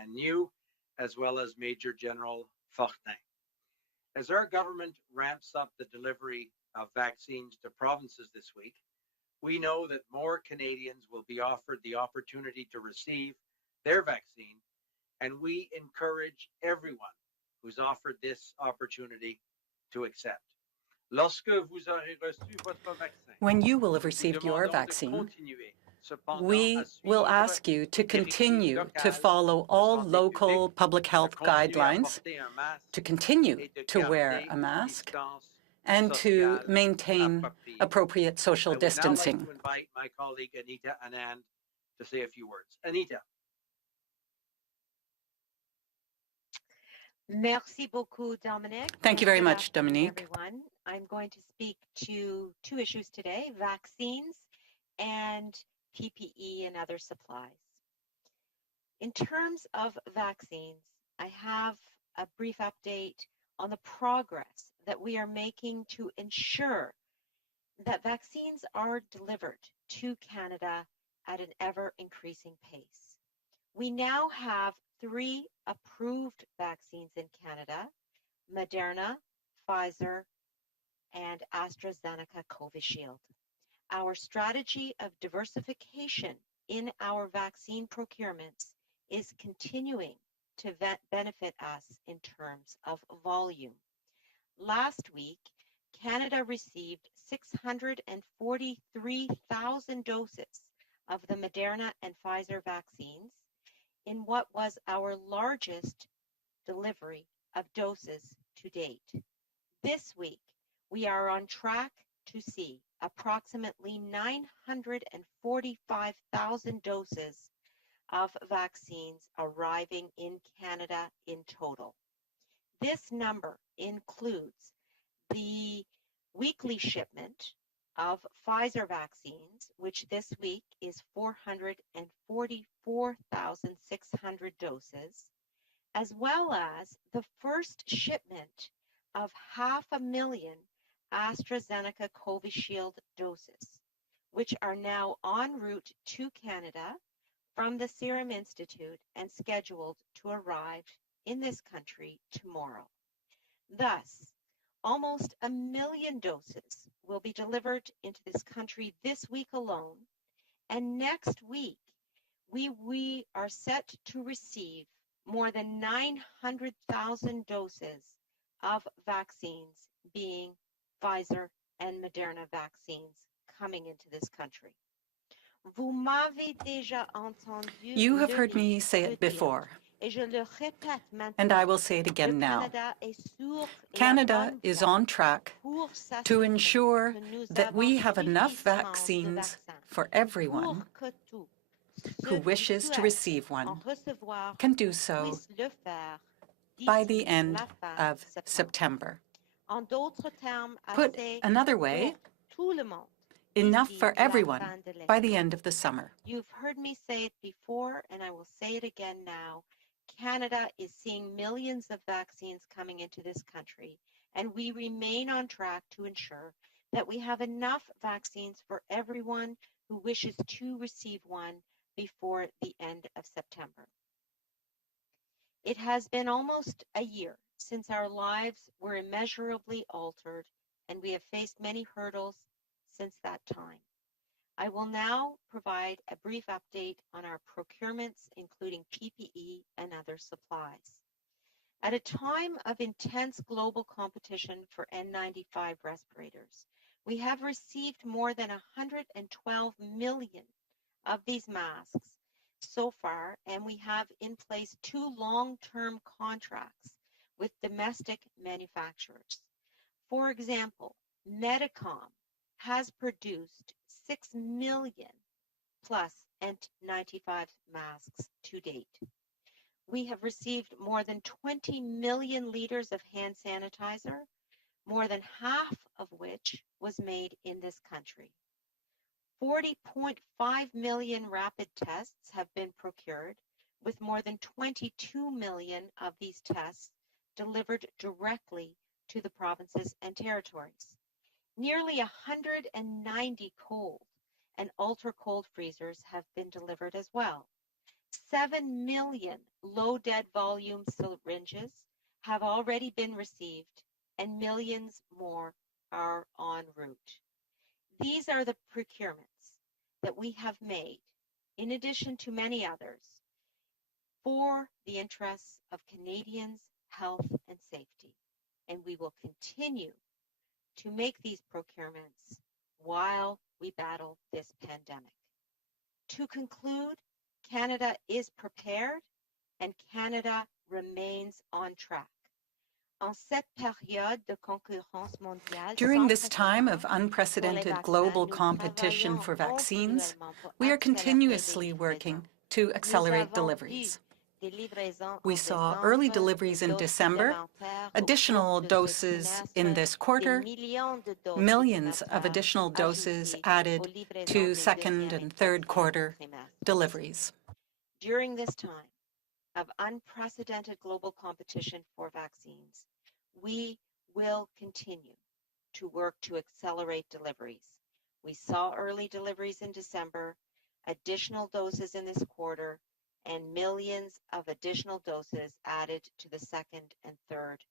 Agnew, as well as Major General Fortin. As our government ramps up the delivery of vaccines to provinces this week, we know that more Canadians will be offered the opportunity to receive their vaccine, and we encourage everyone who's offered this opportunity to accept. Lorsque vous aurez reçu votre vaccin, When you will have nous vous received your demandons de vaccine, continuer, cependant, we à will suivre ask you to les directives continue to locales follow de all santé local publique, public de health continuer à guidelines, porter un masque to continue et de to wear garder a une mask, distance and to sociale maintain appropriée. appropriate social I would now like distancing. to invite my colleague Anita Anand to say a few words. Anita. Merci beaucoup, Dominic. Thank you very Good much, afternoon, Dominique. everyone. I'm going to speak to two issues today, vaccines and PPE and other supplies. In terms of vaccines, I have a brief update on the progress that we are making to ensure that vaccines are delivered to Canada at an ever-increasing pace. We now have 3 approved vaccines in Canada: Moderna, Pfizer, and AstraZeneca Covishield. Our strategy of diversification in our vaccine procurements is continuing to benefit us in terms of volume. Last week, Canada received 643,000 doses of the Moderna and Pfizer vaccines in what was our largest delivery of doses to date. This week, we are on track to see approximately 945,000 doses of vaccines arriving in Canada in total. This number includes the weekly shipment of Pfizer vaccines, which this week is 444,600 doses, as well as the first shipment of 500,000 AstraZeneca Covishield doses, which are now en route to Canada from the Serum Institute and scheduled to arrive in this country tomorrow. Thus, almost 1 million doses will be delivered into this country this week alone, and next week we are set to receive more than 900,000 doses of vaccines, being Pfizer and Moderna vaccines, coming into this country. You have heard me say it before, and I will say it again now. Canada is on track to ensure that we have enough vaccines for everyone who wishes to receive one can do so by the end of September. Put another way, enough for everyone by the end of the summer. You've heard me say it before, and I will say it again now. Canada is seeing millions of vaccines coming into this country, and we remain on track to ensure that we have enough vaccines for everyone who wishes to receive one before the end of September. It has been almost a year since our lives were immeasurably altered, and we have faced many hurdles since that time. I will now provide a brief update on our procurements, including PPE and other supplies. At a time of intense global competition for N95 respirators, we have received more than 112 million of these masks so far, and we have in place 2 long-term contracts with domestic manufacturers. For example, Medicom has produced 6 million plus N95 masks to date. We have received more than 20 million liters of hand sanitizer, more than half of which was made in this country. 40.5 million rapid tests have been procured, with more than 22 million of these tests delivered directly to the provinces and territories. Nearly 190 cold and ultra-cold freezers have been delivered as well. 7 million low dead volume syringes have already been received, and millions more are en route. These are the procurements that we have made, in addition to many others, for the interests of Canadians' health and safety. And we will continue to make these procurements while we battle this pandemic. To conclude, Canada is prepared and Canada remains on track. During this time of unprecedented global competition for vaccines, we are continuously working to accelerate deliveries. We saw early deliveries in December, additional doses in this quarter, millions of additional doses added to second and third quarter deliveries. During this time of unprecedented global competition for vaccines, we will continue to work to accelerate deliveries. We saw early deliveries in December, additional doses in this quarter, and millions of additional doses added to the second and third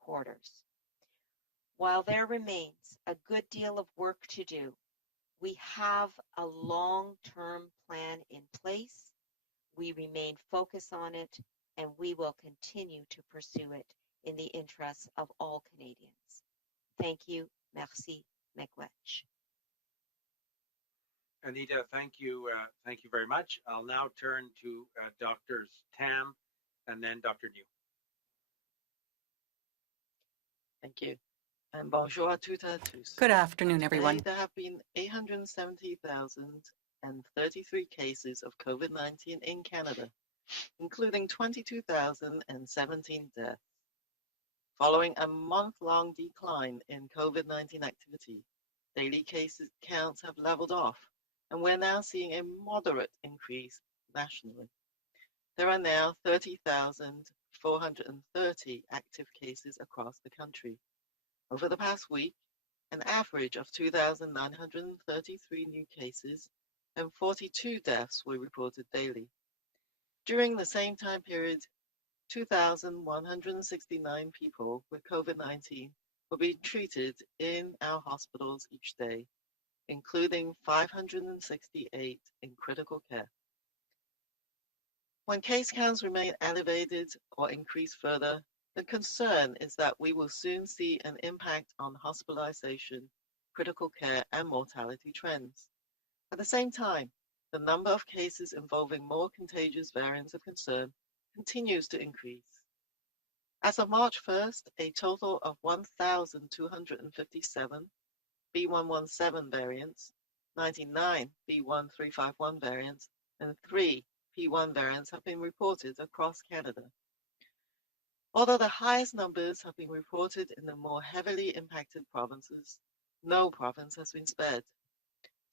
quarters. While there remains a good deal of work to do, we have a long-term plan in place. We remain focused on it, and we will continue to pursue it in the interests of all Canadians. Thank you. Merci. Miigwech. Anita, thank you very much. I'll now turn to Doctors Tam and then Dr. New. Thank you. And bonjour à toutes et à tous. Good afternoon, everyone. Today, there have been 870,033 cases of COVID-19 in Canada, including 22,017 deaths. Following a month-long decline in COVID-19 activity, daily cases counts have leveled off, and we're now seeing a moderate increase nationally. There are now 30,430 active cases across the country. Over the past week, an average of 2,933 new cases and 42 deaths were reported daily. During the same time period, 2,169 people with COVID-19 were being treated in our hospitals each day, including 568 in critical care. When case counts remain elevated or increase further, the concern is that we will soon see an impact on hospitalization, critical care, and mortality trends. At the same time, the number of cases involving more contagious variants of concern continues to increase. As of March 1st, a total of 1,257 B117 variants, 99 B1351 variants, and 3 P1 variants have been reported across Canada. Although the highest numbers have been reported in the more heavily impacted provinces, no province has been spared.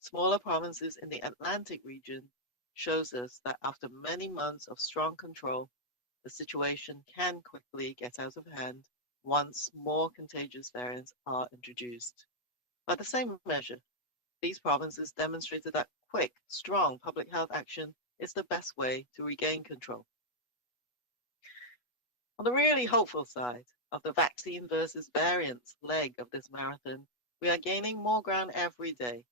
Smaller provinces in the Atlantic region shows us that after many months of strong control, the situation can quickly get out of hand once more contagious variants are introduced. By the same measure, these provinces demonstrated that quick, strong public health action is the best way to regain control. On the really hopeful side of the vaccine versus variants leg of this marathon, we are gaining more ground every day.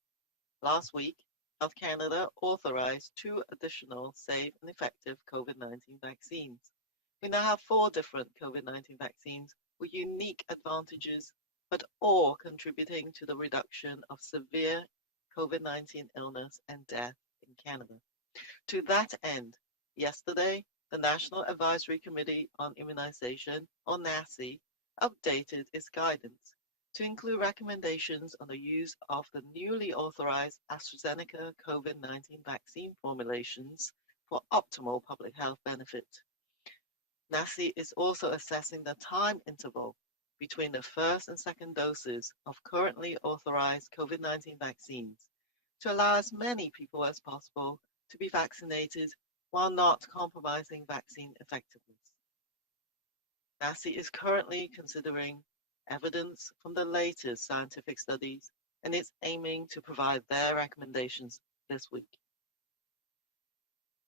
Last week, Health Canada authorized 2 additional safe and effective COVID-19 vaccines. We now have 4 different COVID-19 vaccines with unique advantages, but all contributing to the reduction of severe COVID-19 illness and death in Canada. To that end, yesterday, the National Advisory Committee on Immunization, or NACI, updated its guidance to include recommendations on the use of the newly authorized AstraZeneca COVID-19 vaccine formulations for optimal public health benefit. NACI is also assessing the time interval between the first and second doses of currently authorized COVID-19 vaccines to allow as many people as possible to be vaccinated while not compromising vaccine effectiveness. NACI is currently considering evidence from the latest scientific studies and is aiming to provide their recommendations this week.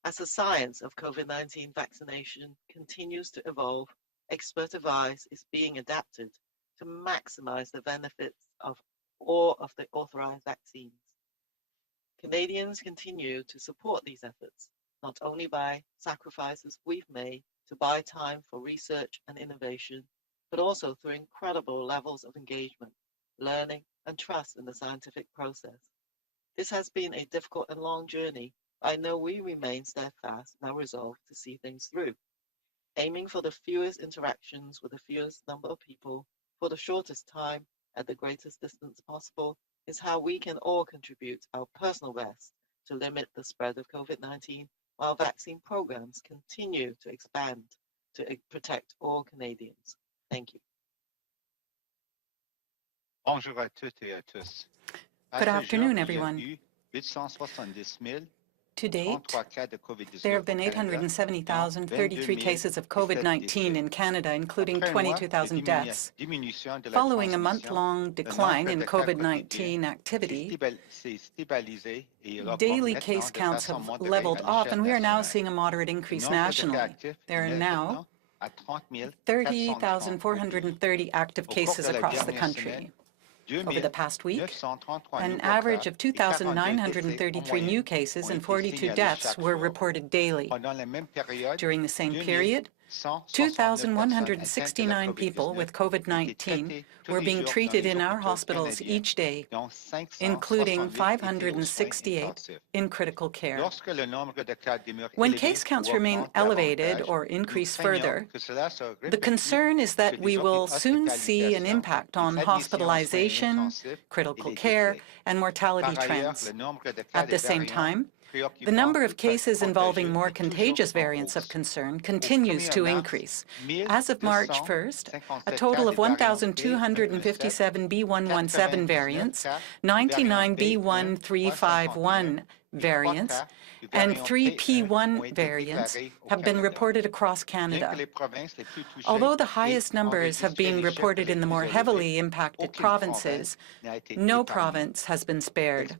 As the science of COVID-19 vaccination continues to evolve, expert advice is being adapted to maximize the benefits of all of the authorized vaccines. Canadians continue to support these efforts, not only by sacrifices we've made to buy time for research and innovation, but also through incredible levels of engagement, learning, and trust in the scientific process. This has been a difficult and long journey, but I know we remain steadfast in our resolve to see things through, aiming for the fewest interactions with the fewest number of people for the shortest time at the greatest distance possible is how we can all contribute our personal best to limit the spread of COVID-19 while vaccine programs continue to expand to protect all Canadians. Thank you. Bonjour à toutes et à tous. Good afternoon, everyone. To date, there have been 870,033 cases of COVID-19 in Canada, including 22,000 deaths. Following a month-long decline in COVID-19 activity, daily case counts have leveled off, and we are now seeing a moderate increase nationally. There are now 30,430 active cases across the country. Over the past week, an average of 2,933 new cases and 42 deaths were reported daily. During the same period, 2,169 people with COVID-19 were being treated in our hospitals each day, including 568 in critical care. When case counts remain elevated or increase further, the concern is that we will soon see an impact on hospitalization, critical care, and mortality trends. At the same time, the number of cases involving more contagious variants of concern continues to increase. As of March 1st, a total of 1,257 B117 variants, 99 B1351 variants, and 3 P1 variants have been reported across Canada. Although the highest numbers have been reported in the more heavily impacted provinces, no province has been spared.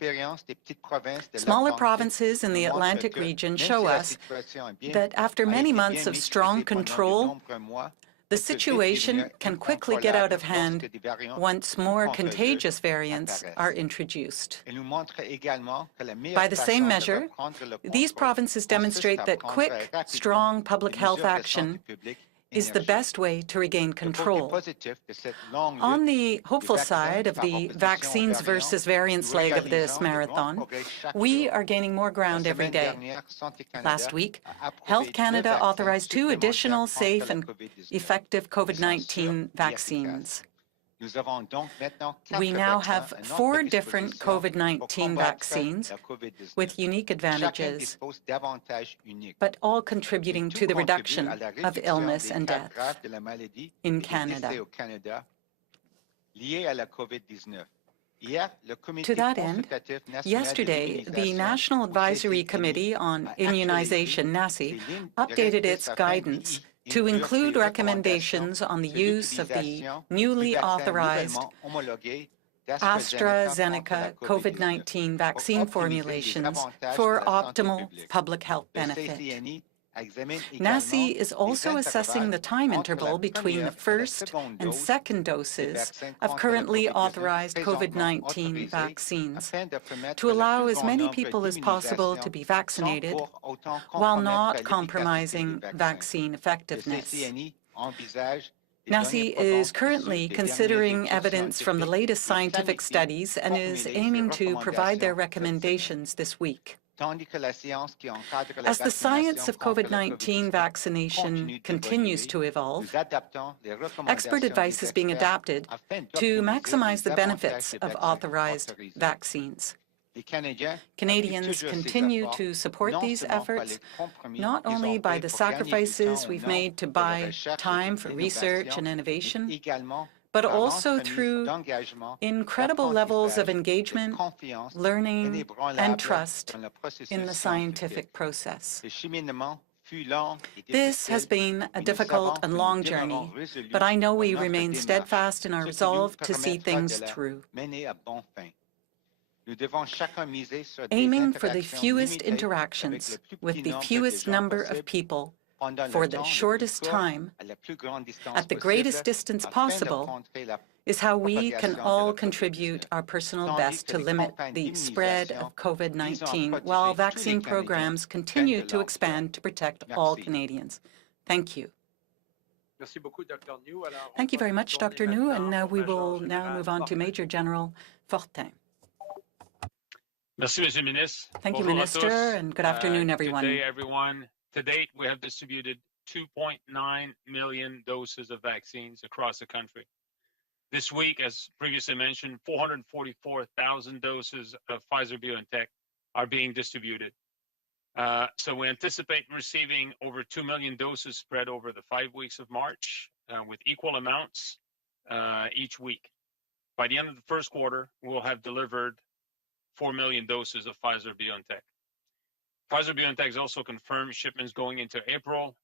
Smaller provinces in the Atlantic region show us that after many months of strong control, the situation can quickly get out of hand once more contagious variants are introduced. By the same measure, these provinces demonstrate that quick, strong public health action is the best way to regain control. On the hopeful side of the vaccines versus variants leg of this marathon, we are gaining more ground every day. Last week, Health Canada authorized 2 additional safe and effective COVID-19 vaccines. We now have 4 different COVID-19 vaccines with unique advantages, but all contributing to the reduction of illness and death in Canada. To that end, yesterday, the National Advisory Committee on Immunization, NACI, updated its guidance to include recommendations on the use of the newly authorized AstraZeneca COVID-19 vaccine formulations for optimal public health benefit. NACI is also assessing the time interval between the first and second doses of currently authorized COVID-19 vaccines to allow as many people as possible to be vaccinated while not compromising vaccine effectiveness. NACI is currently considering evidence from the latest scientific studies and is aiming to provide their recommendations this week. As the science of COVID-19 vaccination continues to evolve, expert advice is being adapted to maximize the benefits of authorized vaccines. Canadians continue to support these efforts, not only by the sacrifices we've made to buy time for research and innovation, but also through incredible levels of engagement, learning, and trust in the scientific process. This has been a difficult and long journey, but I know we remain steadfast in our resolve to see things through. aiming for the fewest interactions with the fewest number of people for the shortest time at the greatest distance possible is how we can all contribute our personal best to limit the spread of COVID-19 while vaccine programs continue to expand to protect all Canadians. Thank you. Thank you very much, Dr. New, and now we will move on to Major General Fortin. Merci, Monsieur le Ministre. Thank you, Bonjour à Minister, tous. and good afternoon, everyone. Good day, everyone. To date, we have distributed 2.9 million doses of vaccines across the country. This week, as previously mentioned, 444,000 doses of Pfizer-BioNTech are being distributed. So we anticipate receiving over 2 million doses spread over the 5 weeks of March with equal amounts each week. By the end of the first quarter, we'll have delivered 4 million doses of Pfizer-BioNTech. Pfizer-BioNTech has also confirmed shipments going into April.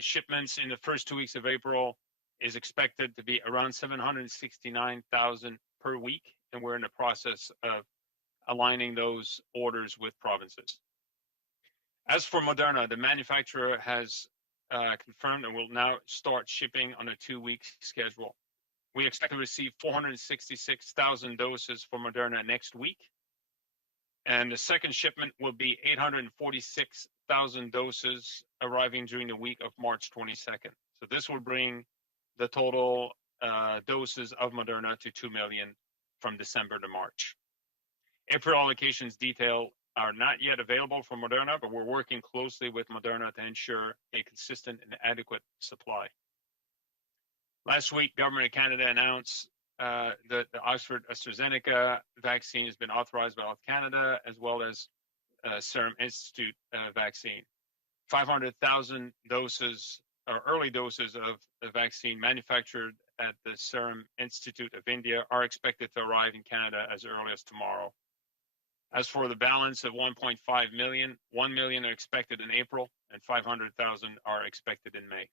Shipments in the first 2 weeks of April is expected to be around 769,000 per week, and we're in the process of aligning those orders with provinces. As for Moderna, the manufacturer has confirmed and will now start shipping on a 2-week schedule. We expect to receive 466,000 doses for Moderna next week, and the second shipment will be 846,000 doses arriving during the week of March 22nd. So this will bring the total doses of Moderna to 2 million from December to March. April allocations detail are not yet available for Moderna, but we're working closely with Moderna to ensure a consistent and adequate supply. Last week, Government of Canada announced that the Oxford AstraZeneca vaccine has been authorized by Health Canada, as well as Serum Institute vaccine. 500,000 doses, or early doses of the vaccine manufactured at the Serum Institute of India are expected to arrive in Canada as early as tomorrow. As for the balance of 1.5 million, 1 million are expected in April and 500,000 are expected in May.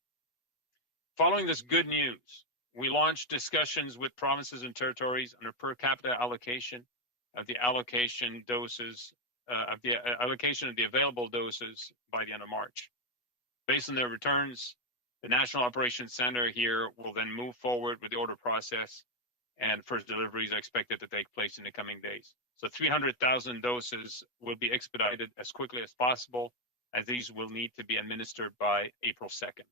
Following this good news, we launched discussions with provinces and territories on a per capita allocation of the allocation doses, allocation of the available doses by the end of March. Based on their returns, the National Operations Center here will then move forward with the order process, and first deliveries are expected to take place in the coming days. So 300,000 doses will be expedited as quickly as possible, as these will need to be administered by April 2nd.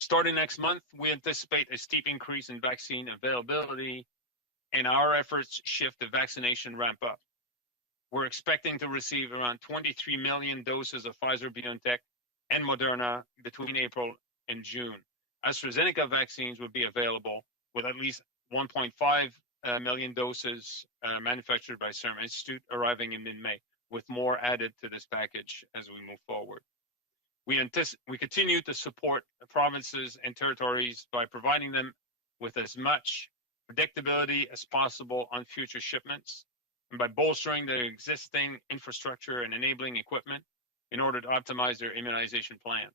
Starting next month, we anticipate a steep increase in vaccine availability, and our efforts shift the vaccination ramp up. We're expecting to receive around 23 million doses of Pfizer-BioNTech and Moderna between April and June. AstraZeneca vaccines will be available with at least 1.5 million doses manufactured by Serum Institute arriving in mid-May, with more added to this package as we move forward. We continue to support the provinces and territories by providing them with as much predictability as possible on future shipments, and by bolstering their existing infrastructure and enabling equipment in order to optimize their immunization plans.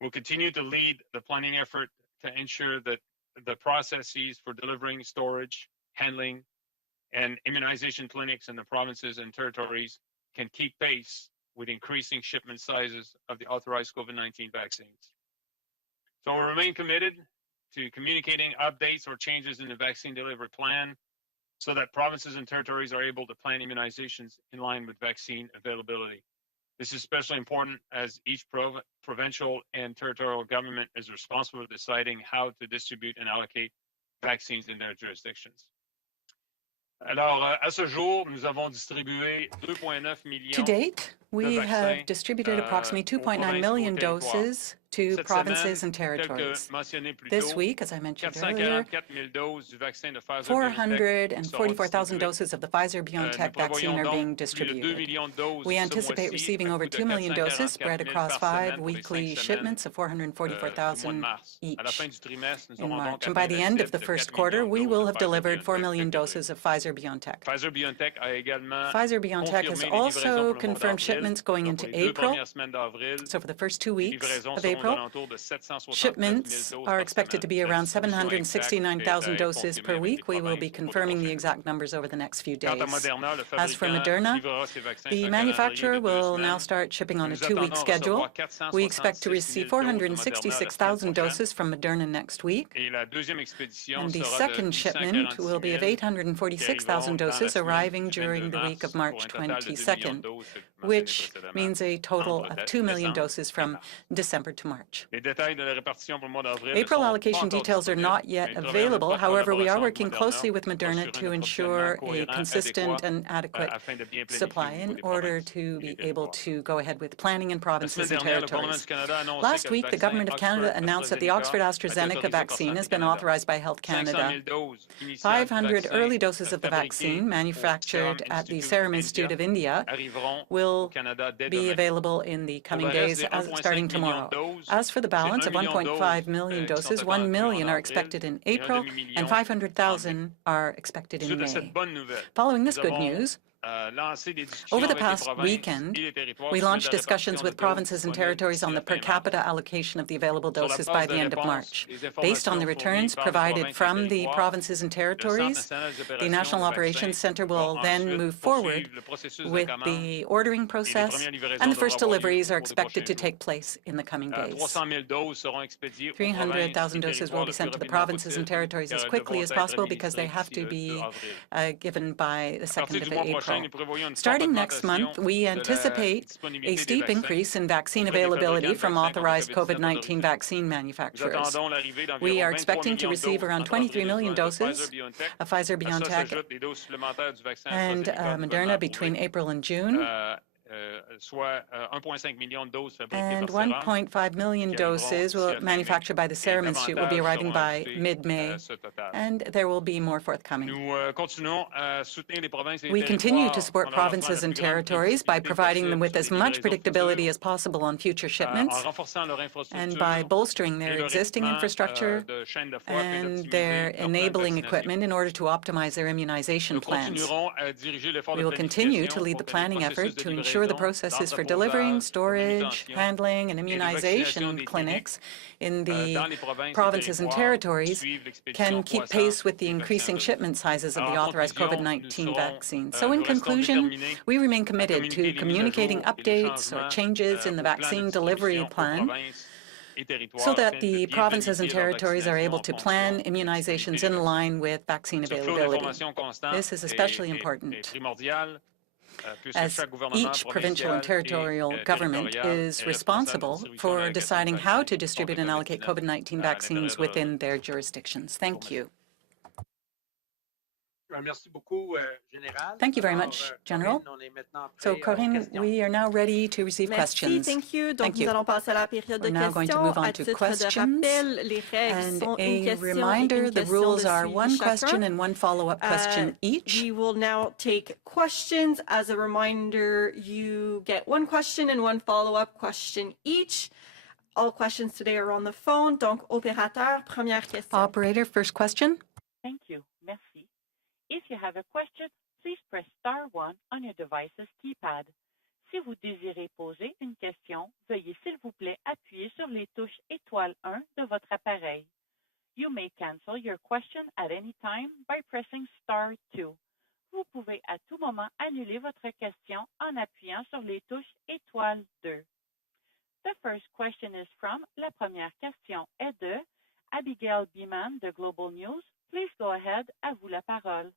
We'll continue to lead the planning effort to ensure that the processes for delivering, storage, handling, and immunization clinics in the provinces and territories can keep pace with increasing shipment sizes of the authorized COVID-19 vaccines. So we remain committed to communicating updates or changes in the vaccine delivery plan so that provinces and territories are able to plan immunizations in line with vaccine availability. This is especially important as each provincial and territorial government is responsible for deciding how to distribute and allocate vaccines in their jurisdictions. Alors, à ce jour, nous avons distribué 2,9 millions. To date, we have distributed approximately 2.9 million doses to provinces and territories. This week, as I mentioned earlier, 444,000 doses of the Pfizer-BioNTech vaccine are being distributed. We anticipate receiving over 2 million doses spread across 5 weekly shipments of 444,000 each in March. And by the end of the first quarter, we will have delivered 4 million doses of Pfizer-BioNTech. Pfizer-BioNTech has also confirmed shipments going into April. So for the first 2 weeks of April, April. Shipments are expected to be around 769,000 doses per week. We will be confirming the exact numbers over the next few days. As for Moderna, the manufacturer will now start shipping on a 2-week schedule. We expect to receive 466,000 doses from Moderna next week. And the second shipment will be of 846,000 doses arriving during the week of March 22nd, which means a total of 2 million doses from December to March. April allocation details are not yet available. However, we are working closely with Moderna to ensure a consistent and adequate supply in order to be able to go ahead with planning in provinces and territories. Last week, the Government of Canada announced that the Oxford AstraZeneca vaccine has been authorized by Health Canada. 500 early doses of the vaccine manufactured at the Serum Institute of India will be available in the coming days, starting tomorrow. As for the balance of 1.5 million doses, 1 million are expected in April and 500,000 are expected in May. Following this good news, over the past weekend, we launched discussions with provinces and territories on the per capita allocation of the available doses by the end of March. Based on the returns provided from the provinces and territories, the National Operations Centre will then move forward with the ordering process, and the first deliveries are expected to take place in the coming days. 300,000 doses will be sent to the provinces and territories as quickly as possible because they have to be given by the 2nd of April. Starting next month, we anticipate a steep increase in vaccine availability from authorized COVID-19 vaccine manufacturers. We are expecting to receive around 23 million doses of Pfizer-BioNTech and Moderna between April and June, and 1.5 million doses manufactured by the Serum Institute will be arriving by mid-May, and there will be more forthcoming. We continue to support provinces and territories by providing them with as much predictability as possible on future shipments and by bolstering their existing infrastructure and their enabling equipment in order to optimize their immunization plans. We will continue to lead the planning effort to ensure the processes for delivering, storage, handling, and immunization clinics in the provinces and territories can keep pace with the increasing shipment sizes of the authorized COVID-19 vaccine. So in conclusion, we remain committed to communicating updates or changes in the vaccine delivery plan so that the provinces and territories are able to plan immunizations in line with vaccine availability. This is especially important, as each provincial and territorial government is responsible for deciding how to distribute and allocate COVID-19 vaccines within their jurisdictions. Thank you. Thank you very much, General. So, Corinne, we are now ready to receive questions. Thank you. Thank you. We're now going to move on to questions. And a reminder, the rules are one question and one follow-up question each. We will now take questions. As a reminder, you get one question and one follow-up question each. All questions today are on the phone. Donc, opérateur, première question. Operator, first question. Thank you. Merci. If you have a question, please press star 1 on your device's keypad. Si vous désirez poser une question, veuillez s'il vous plaît appuyer sur les touches étoile 1 de votre appareil. You may cancel your question at any time by pressing star 2. Vous pouvez à tout moment annuler votre question en appuyant sur les touches étoile 2. The first question is from, la première question est de Abigail Beeman de Global News. Please go ahead, à vous la parole.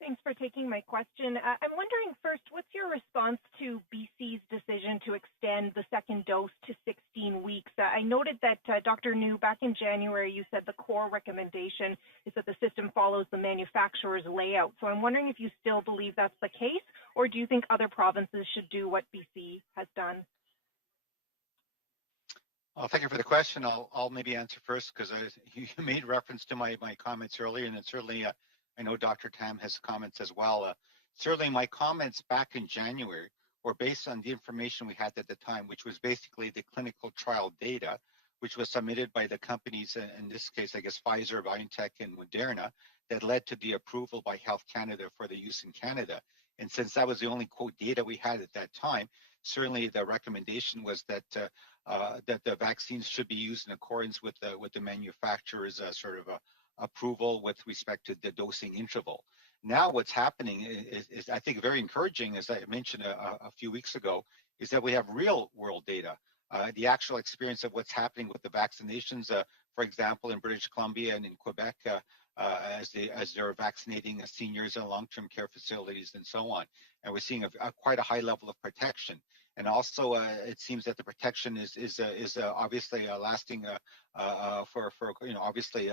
Thanks for taking my question. I'm wondering first, what's your response to BC's decision to extend the second dose to 16 weeks? I noted that Dr. New, back in January, you said the core recommendation is that the system follows the manufacturer's layout. So I'm wondering if you still believe that's the case, or do you think other provinces should do what BC has done? Well, thank you for the question. I'll maybe answer first because you made reference to my comments earlier, and it's certainly I know Dr. Tam has comments as well. Certainly my comments back in January were based on the information we had at the time, which was basically the clinical trial data, which was submitted by the companies, in this case, I guess Pfizer, BioNTech, and Moderna, that led to the approval by Health Canada for the use in Canada. And since that was the only quote data we had at that time, certainly the recommendation was that that the vaccines should be used in accordance with the manufacturer's sort of approval with respect to the dosing interval. Now what's happening is I think very encouraging, as I mentioned a few weeks ago, is that we have real world data, the actual experience of what's happening with the vaccinations, for example, in British Columbia and in Quebec, as they're vaccinating seniors in long-term care facilities and so on. And we're seeing quite a high level of protection. And also, it seems that the protection is obviously lasting for obviously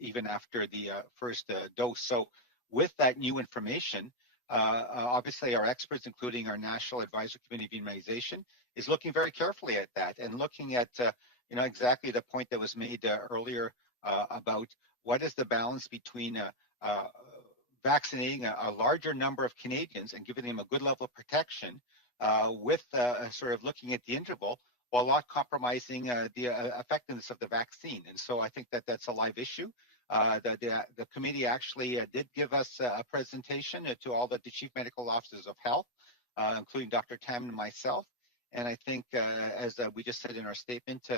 even after the first dose. So with that new information, obviously our experts, including our National Advisory Committee of Immunization, is looking very carefully at that and looking at exactly the point that was made earlier about what is the balance between vaccinating a larger number of Canadians and giving them a good level of protection with sort of looking at the interval while not compromising the effectiveness of the vaccine. And so I think that that's a live issue. The committee actually did give us a presentation to all the chief medical officers of health, including Dr. Tam and myself. And I think, as we just said in our statement,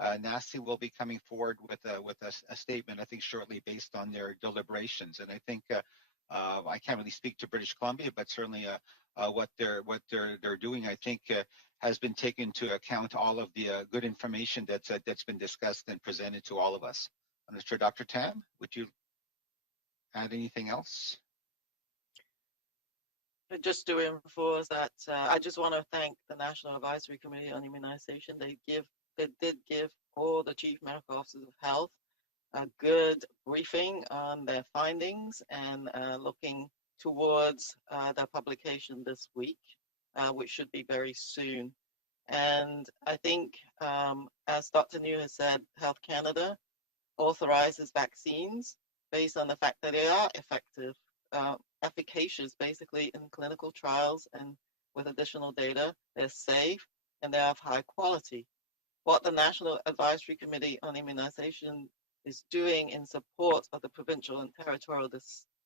NACI will be coming forward with a statement, I think, shortly based on their deliberations. And I think I can't really speak to British Columbia, but certainly what they're doing, I think, has been taken into account all of the good information that's been discussed and presented to all of us. I'm not sure, Dr. Tam, would you add anything else? Just to reinforce that, I just want to thank the National Advisory Committee on Immunization. They did give all the chief medical officers of health a good briefing on their findings and looking towards their publication this week, which should be very soon. And I think, as Dr. New has said, Health Canada authorizes vaccines based on the fact that they are effective, efficacious basically in clinical trials, and with additional data, they're safe and they're of high quality. What the National Advisory Committee on Immunization is doing in support of the provincial and territorial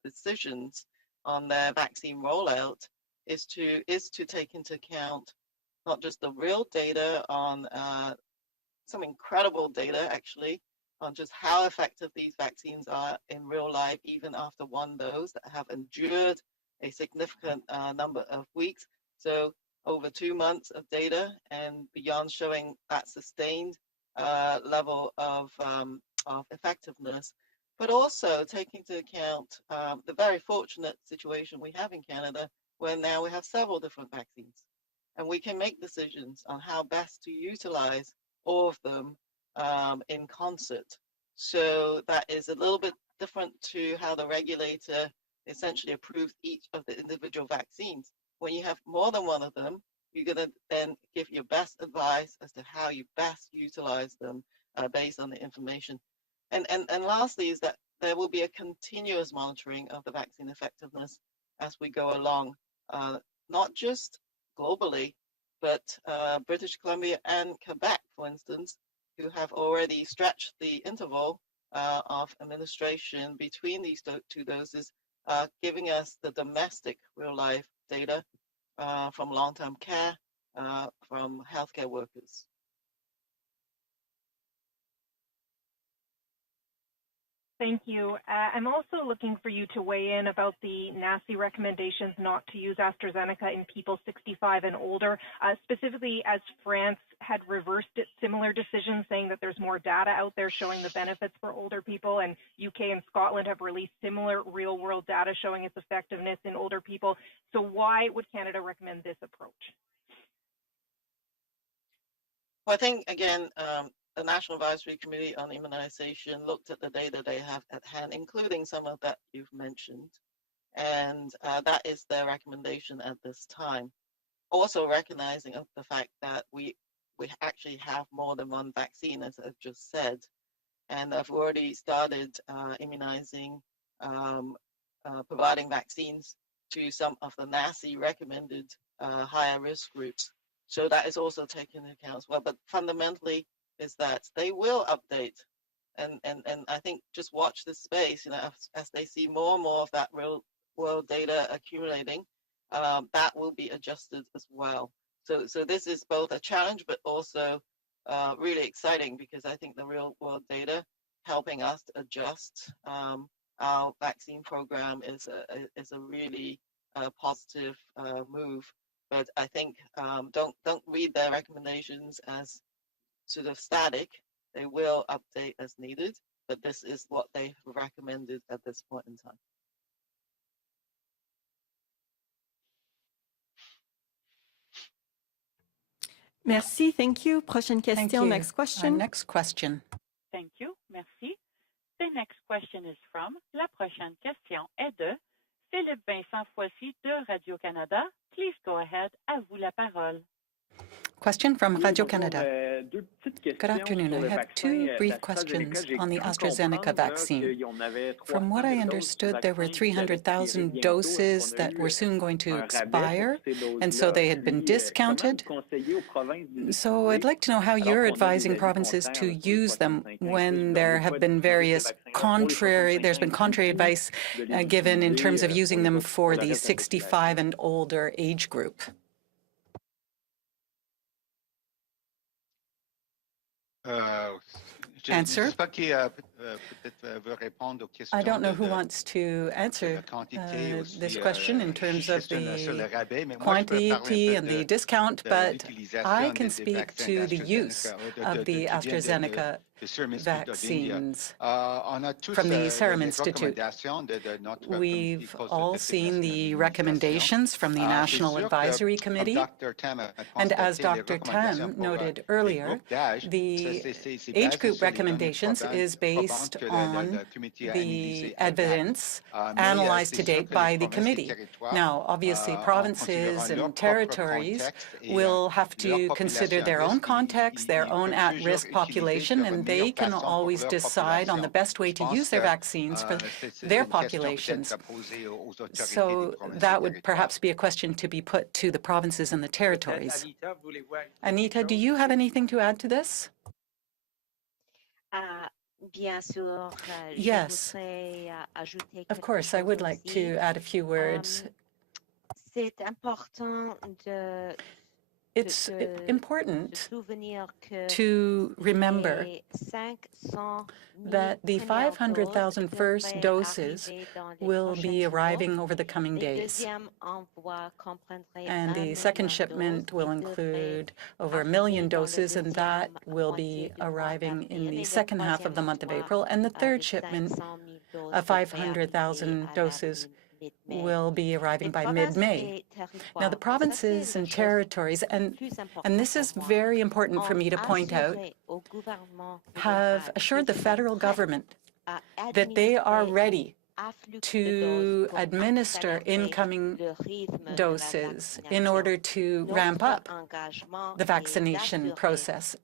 decisions on their vaccine rollout is to take into account not just the real data on some incredible data actually on just how effective these vaccines are in real life, even after one dose, that have endured a significant number of weeks. So over 2 months of data and beyond, showing that sustained level of effectiveness, but also taking into account the very fortunate situation we have in Canada, where now we have several different vaccines, and we can make decisions on how best to utilize all of them in concert. So that is a little bit different to how the regulator essentially approves each of the individual vaccines. When you have more than one of them, you're going to then give your best advice as to how you best utilize them based on the information. And lastly is that there will be a continuous monitoring of the vaccine effectiveness as we go along, not just globally, but British Columbia and Quebec, for instance, who have already stretched the interval of administration between these two doses, giving us the domestic real-life data from long-term care, from healthcare workers. Thank you. I'm also looking for you to weigh in about the NACI recommendations not to use AstraZeneca in people 65 and older, specifically as France had reversed its similar decision, saying that there's more data out there showing the benefits for older people, and UK and Scotland have released similar real-world data showing its effectiveness in older people. So why would Canada recommend this approach? Well, I think, again, the National Advisory Committee on Immunization looked at the data they have at hand, including some of that you've mentioned, and that is their recommendation at this time. Also recognizing of the fact that we actually have more than one vaccine, as I've just said, and I've already started immunizing, providing vaccines to some of the NACI recommended higher risk groups. So that is also taken into account as well. But fundamentally, is that they will update, and I think just watch this space, as they see more and more of that real world data accumulating, that will be adjusted as well. So this is both a challenge, but also really exciting because I think the real world data helping us adjust our vaccine program is a really positive move. But I think don't read their recommendations as sort of static. They will update as needed, but this is what they recommended at this point in time. Merci, thank you. Prochaine question, Thank you. next question. Next question. Thank you. Merci. The next question is from, la prochaine question est de Philippe Vincent Foissy de Radio-Canada. Please go ahead. À vous la parole. Question from Radio-Canada. Good afternoon. I have two brief questions on the AstraZeneca vaccine. From what I understood, there were 300,000 doses that were soon going to expire, and so they had been discounted. So I'd like to know how you're advising provinces to use them when there have been there's been contrary advice given in terms of using them for the 65 and older age group. Answer. I don't know who wants to answer this question in terms of the quantity and the discount, but I can speak to the use of the AstraZeneca vaccines from the Serum Institute. We've all seen the recommendations from the National Advisory Committee, and as Dr. Tam noted earlier, the age group recommendations is based on the evidence analyzed to date by the committee. Now, obviously, provinces and territories will have to consider their own context, their own at-risk population, and they can always decide on the best way to use their vaccines for their populations. So that would perhaps be a question to be put to the provinces and the territories. Anita, do you have anything to add to this? Yes, of course, I would like to add a few words. It's important to remember that the 500,000 first doses will be arriving over the coming days. And the second shipment will include over 1 million doses, and that will be arriving in the second half of the month of April. And the third shipment of 500,000 doses will be arriving by mid-May. Now, the provinces and territories, and this is very important for me to point out, have assured the federal government that they are ready to administer incoming doses in order to ramp up the vaccination process.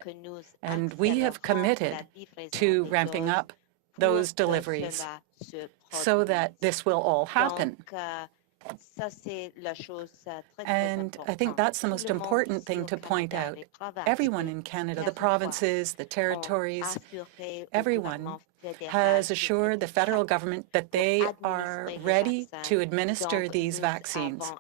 And we have committed to ramping up those deliveries so that this will all happen. And I think that's the most important thing to point out. Everyone in Canada, the provinces, the territories, everyone has assured the federal government that they are ready to administer these vaccines.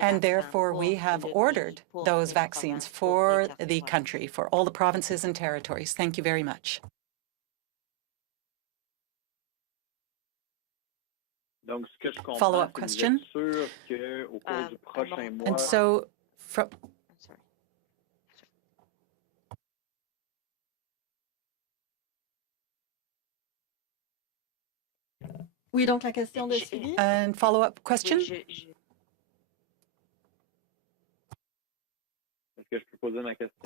And therefore, we have ordered those vaccines for the country, for all the provinces and territories. Thank you very much. Follow-up question. And so, Oui, donc la question de suivi. And follow-up question.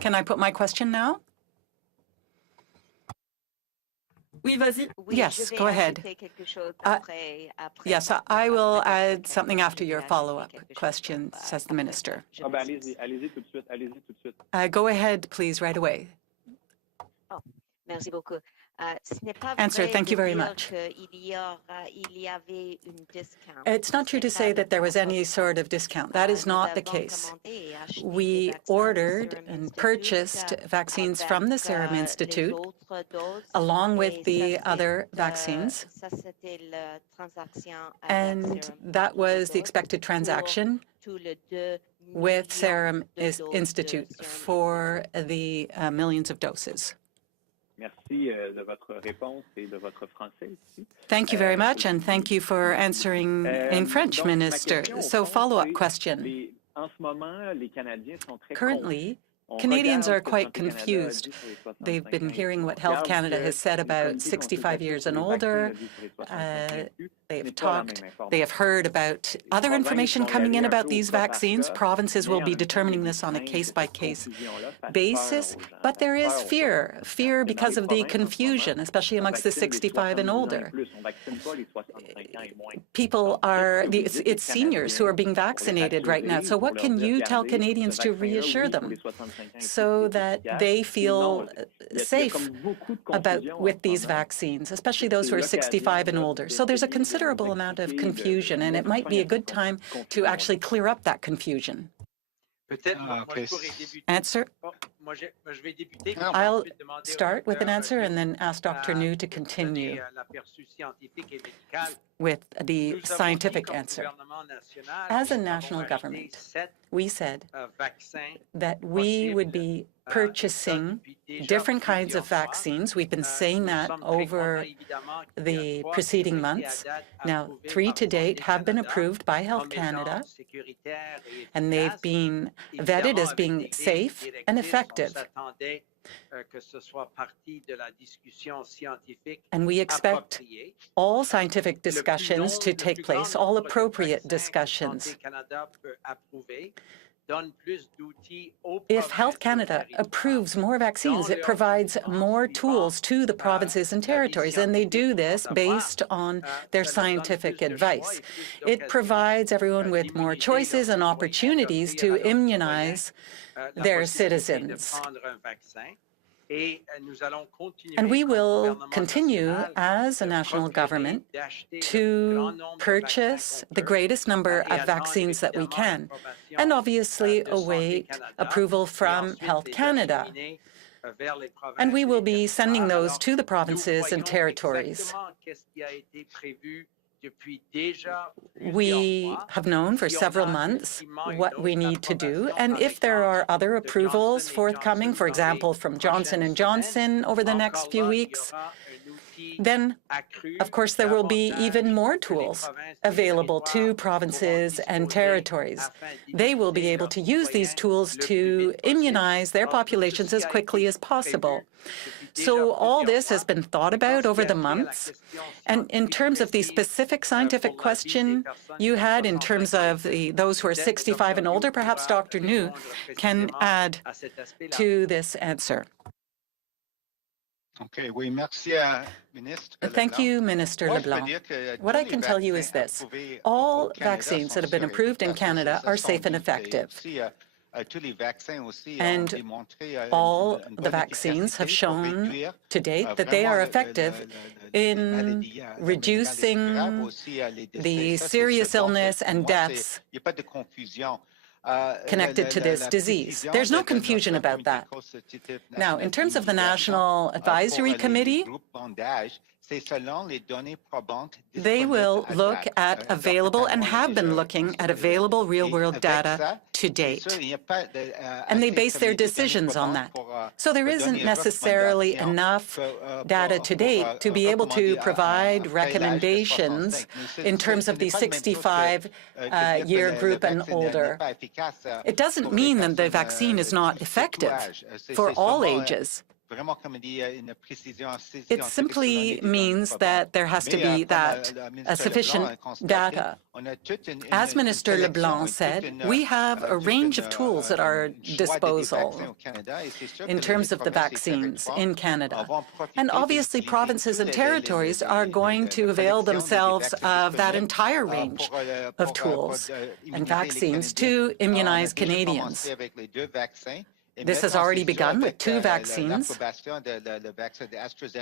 Can I put my question now? Oui, vas-y. Yes, go ahead. Yes, I will add something after your follow-up question, says the minister. Go ahead, please, right away. Answer, thank you very much. It's not true to say that there was any sort of discount. That is not the case. We ordered and purchased vaccines from the Serum Institute along with the other vaccines, and that was the expected transaction with Serum Institute for the millions of doses. Thank you very much, and thank you for answering in French, Minister. So, follow-up question. Currently, Canadians are quite confused. They've been hearing what Health Canada has said about 65 years and older. They have heard about other information coming in about these vaccines. Provinces will be determining this on a case-by-case basis, but there is fear because of the confusion, especially amongst the 65 and older. It's seniors who are being vaccinated right now. So what can you tell Canadians to reassure them so that they feel safe with these vaccines, especially those who are 65 and older? So there's a considerable amount of confusion, and it might be a good time to actually clear up that confusion. Answer? I'll start with an answer and then ask Dr. New to continue with the scientific answer. As a national government, we said that we would be purchasing different kinds of vaccines. We've been saying that over the preceding months. Now, 3 to date have been approved by Health Canada, and they've been vetted as being safe and effective. And we expect all scientific discussions to take place, all appropriate discussions. If Health Canada approves more vaccines, it provides more tools to the provinces and territories, and they do this based on their scientific advice. It provides everyone with more choices and opportunities to immunize their citizens. And we will continue as a national government to purchase the greatest number of vaccines that we can, and obviously await approval from Health Canada. And we will be sending those to the provinces and territories. We have known for several months what we need to do, and if there are other approvals forthcoming, for example, from Johnson & Johnson over the next few weeks, then, of course, there will be even more tools available to provinces and territories. They will be able to use these tools to immunize their populations as quickly as possible. So all this has been thought about over the months. And in terms of the specific scientific question you had in terms of those who are 65 and older, perhaps Dr. New can add to this answer. Thank you, Minister LeBlanc. What I can tell you is this. All vaccines that have been approved in Canada are safe and effective. And all the vaccines have shown to date that they are effective in reducing the serious illness and deaths connected to this disease. There's no confusion about that. Now, in terms of the National Advisory Committee, they will look at available and have been looking at available real-world data to date. And they base their decisions on that. So there isn't necessarily enough data to date to be able to provide recommendations in terms of the 65-year group and older. It doesn't mean that the vaccine is not effective for all ages. It simply means that there has to be sufficient data. As Minister LeBlanc said, we have a range of tools at our disposal in terms of the vaccines in Canada. And obviously, provinces and territories are going to avail themselves of that entire range of tools and vaccines to immunize Canadians. This has already begun with 2 vaccines,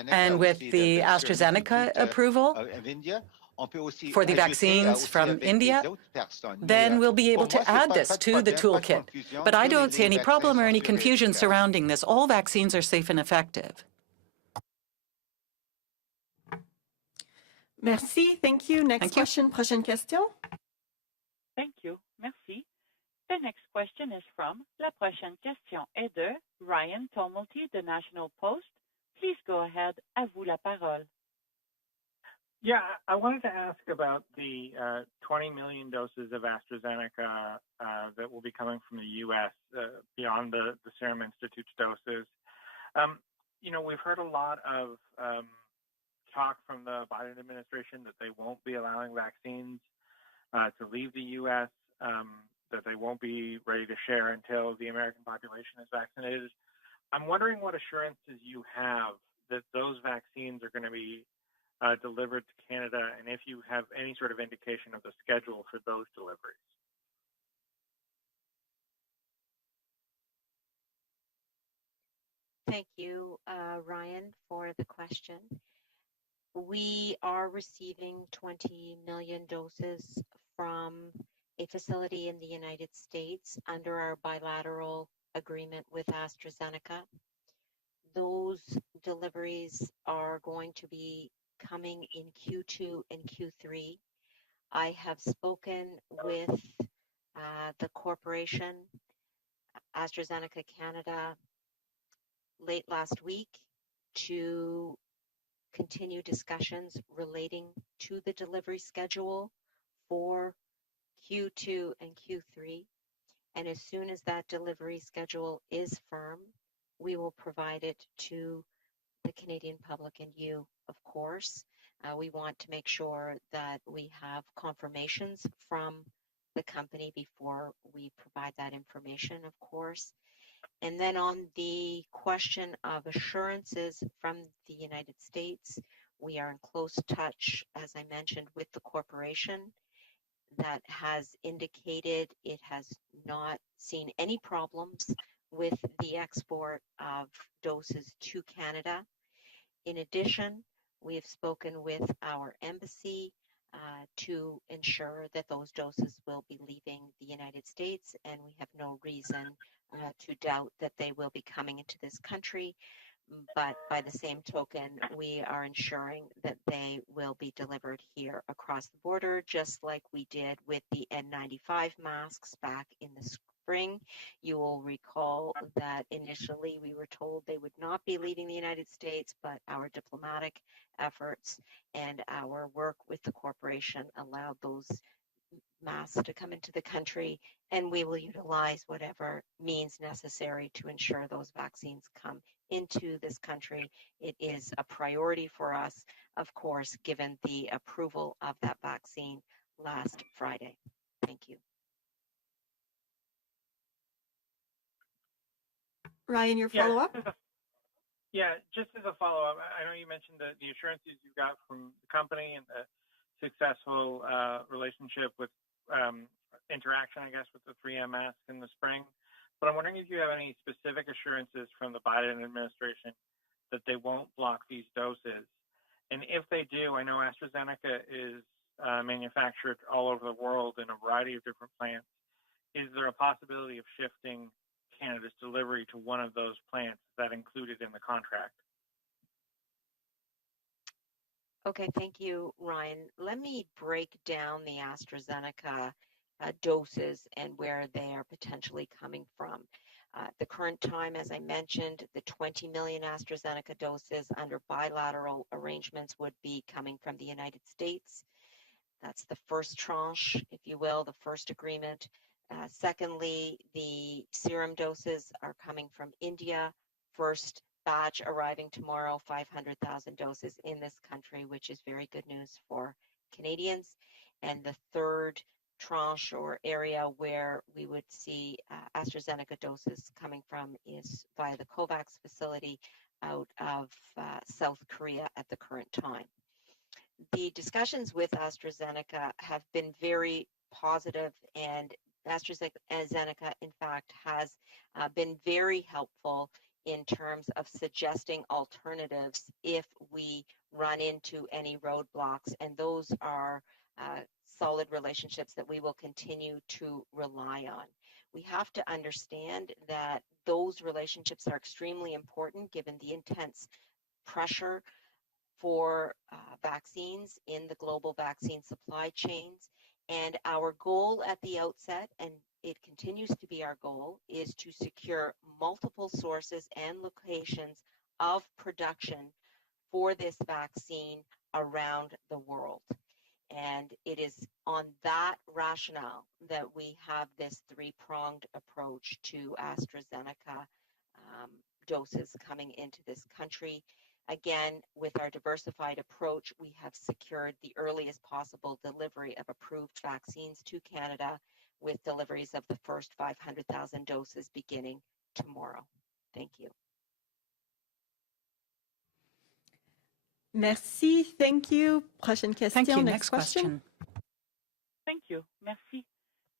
and with the AstraZeneca approval for the vaccines from India, then we'll be able to add this to the toolkit. But I don't see any problem or any confusion surrounding this. All vaccines are safe and effective. Merci. Thank you. Next question. Prochaine question. Thank you. Merci. The next question is from La prochaine question est de Ryan Tumulty de National Post. Please go ahead. À vous la parole. Yeah, I wanted to ask about the 20 million doses of AstraZeneca that will be coming from the U.S. Beyond the Serum Institute's doses. You know, we've heard a lot of talk from the Biden administration that they won't be allowing vaccines to leave the U.S., that they won't be ready to share until the American population is vaccinated. I'm wondering what assurances you have that those vaccines are going to be delivered to Canada, and if you have any sort of indication of the schedule for those deliveries. Thank you, Ryan, for the question. We are receiving 20 million doses from a facility in the United States under our bilateral agreement with AstraZeneca. Those deliveries are going to be coming in Q2 and Q3. I have spoken with the corporation, AstraZeneca Canada, late last week to continue discussions relating to the delivery schedule for Q2 and Q3. And as soon as that delivery schedule is firm, we will provide it to the Canadian public and you, of course. We want to make sure that we have confirmations from the company before we provide that information, of course. And then on the question of assurances from the United States, we are in close touch, as I mentioned, with the corporation that has indicated it has not seen any problems with the export of doses to Canada. In addition, we have spoken with our embassy to ensure that those doses will be leaving the United States, and we have no reason to doubt that they will be coming into this country. But by the same token, we are ensuring that they will be delivered here across the border, just like we did with the N95 masks back in the spring. You will recall that initially we were told they would not be leaving the United States, but our diplomatic efforts and our work with the corporation allowed those masks to come into the country, and we will utilize whatever means necessary to ensure those vaccines come into this country. It is a priority for us, of course, given the approval of that vaccine last Friday. Thank you. Ryan, your follow-up? Yeah, just as a follow-up, I know you mentioned the assurances you got from the company and the successful relationship with interaction, I guess, with the 3M mask in the spring. But I'm wondering if you have any specific assurances from the Biden administration that they won't block these doses. And if they do, I know AstraZeneca is manufactured all over the world in a variety of different plants. Is there a possibility of shifting Canada's delivery to one of those plants that included in the contract? Okay, thank you, Ryan. Let me break down the AstraZeneca doses and where they are potentially coming from. The current time, as I mentioned, the 20 million AstraZeneca doses under bilateral arrangements would be coming from the United States. That's the first tranche, if you will, the first agreement. Secondly, the serum doses are coming from India. First batch arriving tomorrow, 500,000 doses in this country, which is very good news for Canadians. And the third tranche or area where we would see AstraZeneca doses coming from is via the COVAX facility out of South Korea at the current time. The discussions with AstraZeneca have been very positive, and AstraZeneca, in fact, has been very helpful in terms of suggesting alternatives if we run into any roadblocks, and those are solid relationships that we will continue to rely on. We have to understand that those relationships are extremely important given the intense pressure for vaccines in the global vaccine supply chains. And our goal at the outset, and it continues to be our goal, is to secure multiple sources and locations of production for this vaccine around the world. And it is on that rationale that we have this three-pronged approach to AstraZeneca doses coming into this country. Again, with our diversified approach, we have secured the earliest possible delivery of approved vaccines to Canada, with deliveries of the first 500,000 doses beginning tomorrow. Thank you. Merci. Thank you. Prochaine question. Thank you. Next question. Thank you. Merci.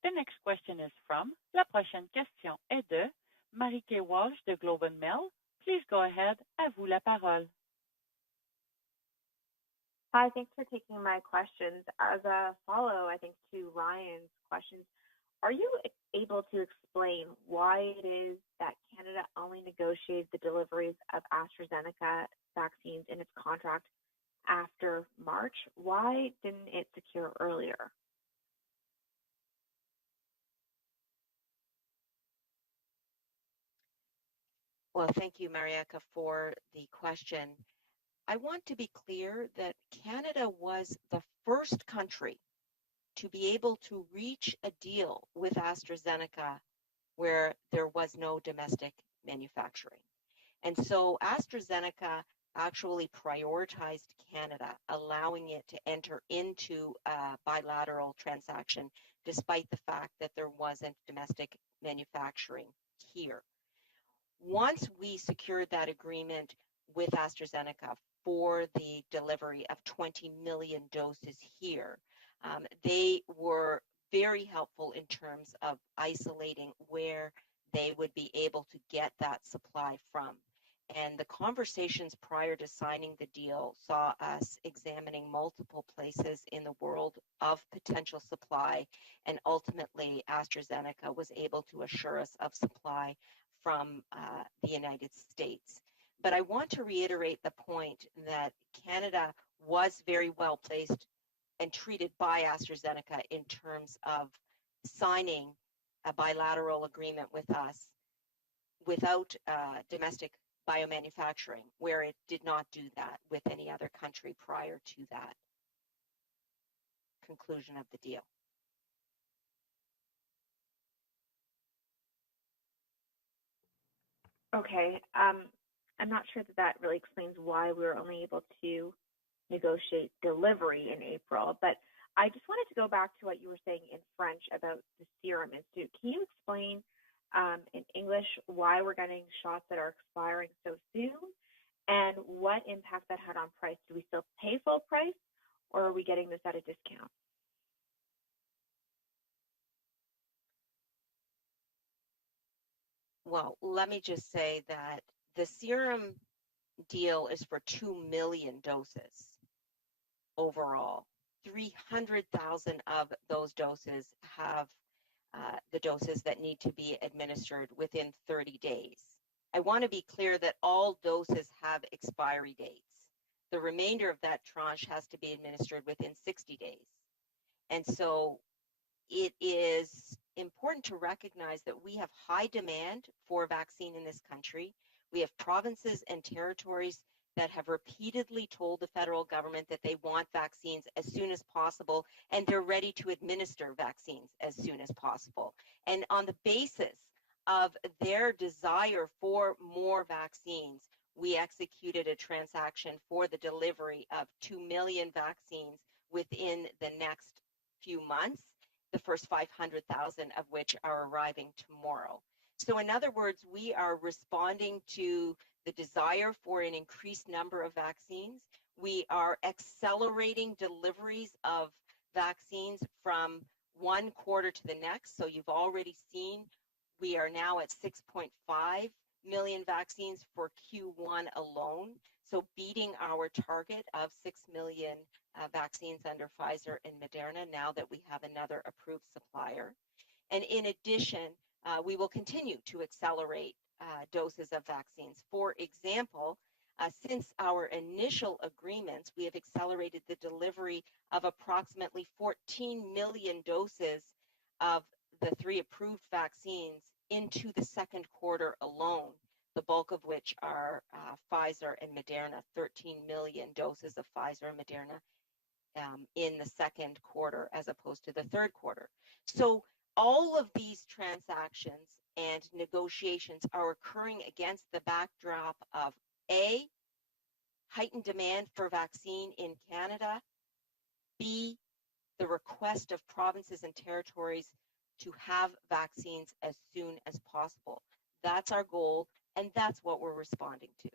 The next question is from, la prochaine question est de Marie-Kay Walsh de Globe and Mail. Please go ahead. À vous la parole. Hi, thanks for taking my questions. As a follow, I think, to Ryan's questions, are you able to explain why it is that Canada only negotiated the deliveries of AstraZeneca vaccines in its contract after March? Why didn't it secure earlier? Well, thank you, Marieka, for the question. I want to be clear that Canada was the first country to be able to reach a deal with AstraZeneca where there was no domestic manufacturing. And so AstraZeneca actually prioritized Canada, allowing it to enter into a bilateral transaction, despite the fact that there wasn't domestic manufacturing here. Once we secured that agreement with AstraZeneca for the delivery of 20 million doses here, they were very helpful in terms of isolating where they would be able to get that supply from. And the conversations prior to signing the deal saw us examining multiple places in the world of potential supply, and ultimately AstraZeneca was able to assure us of supply from the United States. But I want to reiterate the point that Canada was very well placed and treated by AstraZeneca in terms of signing a bilateral agreement with us without domestic biomanufacturing, where it did not do that with any other country prior to that conclusion of the deal. Okay. I'm not sure that really explains why we were only able to negotiate delivery in April, but I just wanted to go back to what you were saying in French about the Serum Institute. Can you explain in English why we're getting shots that are expiring so soon, and what impact that had on price? Do we still pay full price, or are we getting this at a discount? Well, let me just say that the Serum deal is for 2 million doses overall. 300,000 of those doses have the doses that need to be administered within 30 days. I want to be clear that all doses have expiry dates. The remainder of that tranche has to be administered within 60 days. And so it is important to recognize that we have high demand for vaccine in this country. We have provinces and territories that have repeatedly told the federal government that they want vaccines as soon as possible, and they're ready to administer vaccines as soon as possible. And on the basis of their desire for more vaccines, we executed a transaction for the delivery of 2 million vaccines within the next few months, the first 500,000 of which are arriving tomorrow. So in other words, we are responding to the desire for an increased number of vaccines. We are accelerating deliveries of vaccines from one quarter to the next. So you've already seen we are now at 6.5 million vaccines for Q1 alone. So beating our target of 6 million vaccines under Pfizer and Moderna now that we have another approved supplier. And in addition, we will continue to accelerate doses of vaccines. For example, since our initial agreements, we have accelerated the delivery of approximately 14 million doses of the 3 approved vaccines into the second quarter alone, the bulk of which are Pfizer and Moderna, 13 million doses of Pfizer and Moderna in the second quarter as opposed to the third quarter. So all of these transactions and negotiations are occurring against the backdrop of A, heightened demand for vaccine in Canada, B, the request of provinces and territories to have vaccines as soon as possible. That's our goal, and that's what we're responding to.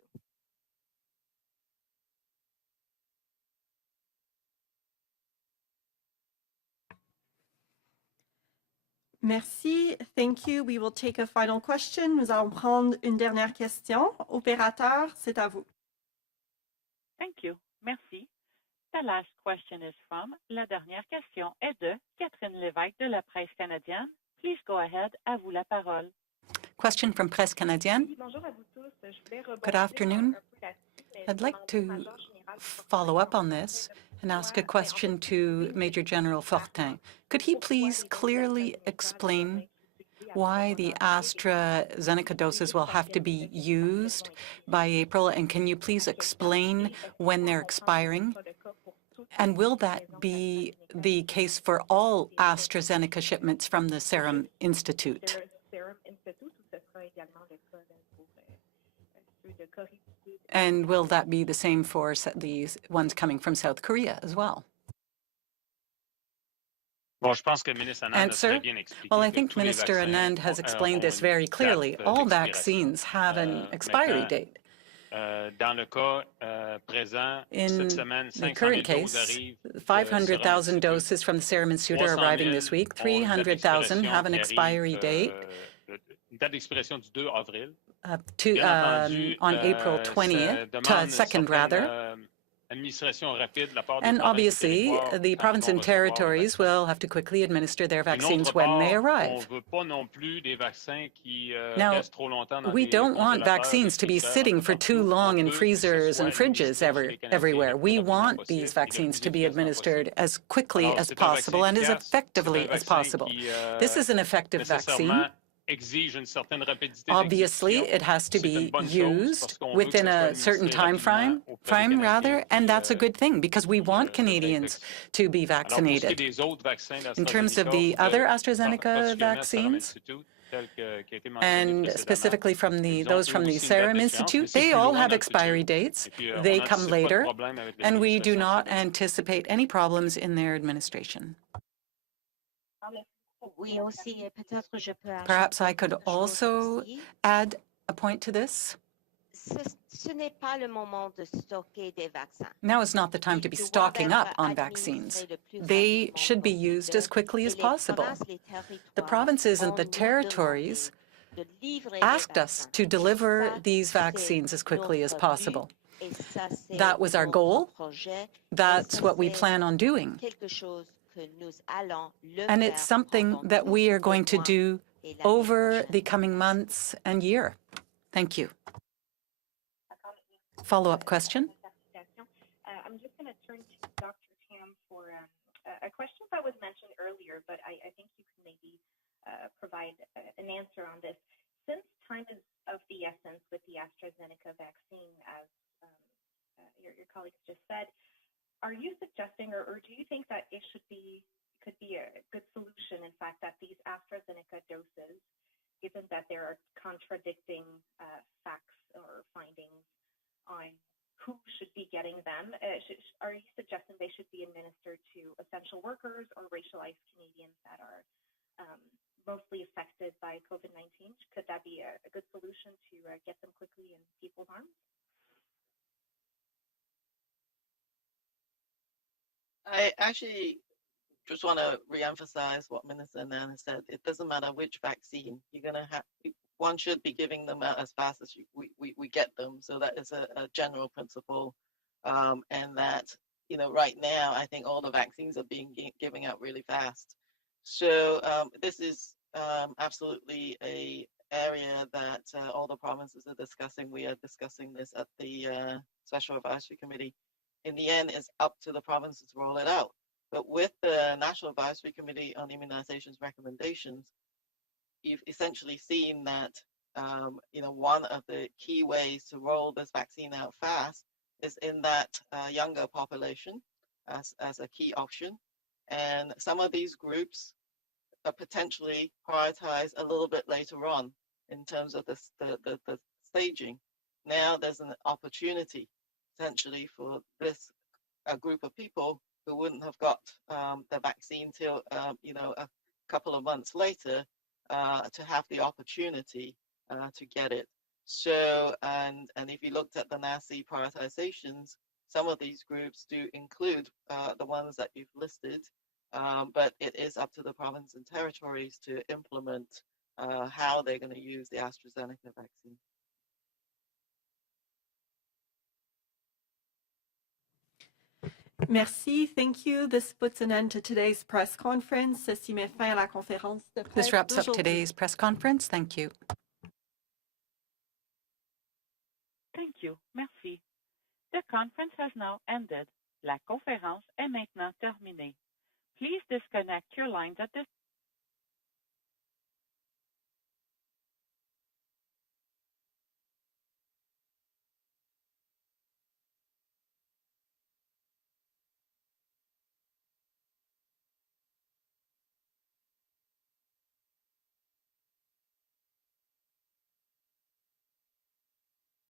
Merci. Thank you. We will take a final question. Nous allons prendre une dernière question. Opérateur, c'est à vous. Thank you. Merci. The last question is from, la dernière question est de Catherine Lévesque de la Presse canadienne. Please go ahead. À vous la parole. Question from Presse Canadienne. Good afternoon. I'd like to follow up on this and ask a question to Major General Fortin. Could he please clearly explain why the AstraZeneca doses will have to be used by April, and can you please explain when they're expiring? And will that be the case for all AstraZeneca shipments from the Serum Institute? And will that be the same for these ones coming from South Korea as well? Answer? Well, I think Minister Anand has explained this very clearly. All vaccines have an expiry date. In the current case, 500,000 doses from the Serum Institute are arriving this week. 300,000 have an expiry date on April 20th, 2nd rather. And obviously, the province and territories will have to quickly administer their vaccines when they arrive. Now, we don't want vaccines to be sitting for too long in freezers and fridges everywhere. We want these vaccines to be administered as quickly as possible and as effectively as possible. This is an effective vaccine. Obviously, it has to be used within a certain time frame, and that's a good thing because we want Canadians to be vaccinated. In terms of the other AstraZeneca vaccines, and specifically from those from the Serum Institute, they all have expiry dates. They come later, and we do not anticipate any problems in their administration. Perhaps I could also add a point to this. Now is not the time to be stocking up on vaccines. They should be used as quickly as possible. The provinces and the territories asked us to deliver these vaccines as quickly as possible. That was our goal. That's what we plan on doing. And it's something that we are going to do over the coming months and year. Thank you. Follow-up question? I'm just going to turn to Dr. Tam for a question that was mentioned earlier, but I think you can maybe provide an answer on this. Since time is of the essence with the AstraZeneca vaccine, as your colleagues just said, are you suggesting, or do you think that it could be a good solution, in fact, that these AstraZeneca doses, given that there are contradicting facts or findings on who should be getting them, are you suggesting they should be administered to essential workers or racialized Canadians that are mostly affected by COVID-19? Could that be a good solution to get them quickly in people's arms? I actually just want to reemphasize what Minister Anand said. It doesn't matter which vaccine you're going to have. One should be giving them out as fast as we get them. So that is a general principle. And that, right now, I think all the vaccines are being given out really fast. So this is absolutely a area that all the provinces are discussing. We are discussing this at the Special Advisory Committee. In the end, it's up to the provinces to roll it out. But with the National Advisory Committee on Immunization's recommendations, you've essentially seen that one of the key ways to roll this vaccine out fast is in that younger population as a key option. And some of these groups are potentially prioritized a little bit later on in terms of the staging. Now there's an opportunity potentially for this a group of people who wouldn't have got the vaccine till a couple of months later to have the opportunity to get it. So and if you looked at the NACI prioritizations, some of these groups do include the ones that you've listed, but it is up to the province and territories to implement how they're going to use the AstraZeneca vaccine. Merci, thank you. This puts an end to today's press conference. Ceci met fin à la conférence de presse This wraps up d'aujourd'hui. today's press conference. Thank you. Thank you. Merci. The conference has now ended. La conférence est maintenant terminée. Please disconnect your lines at this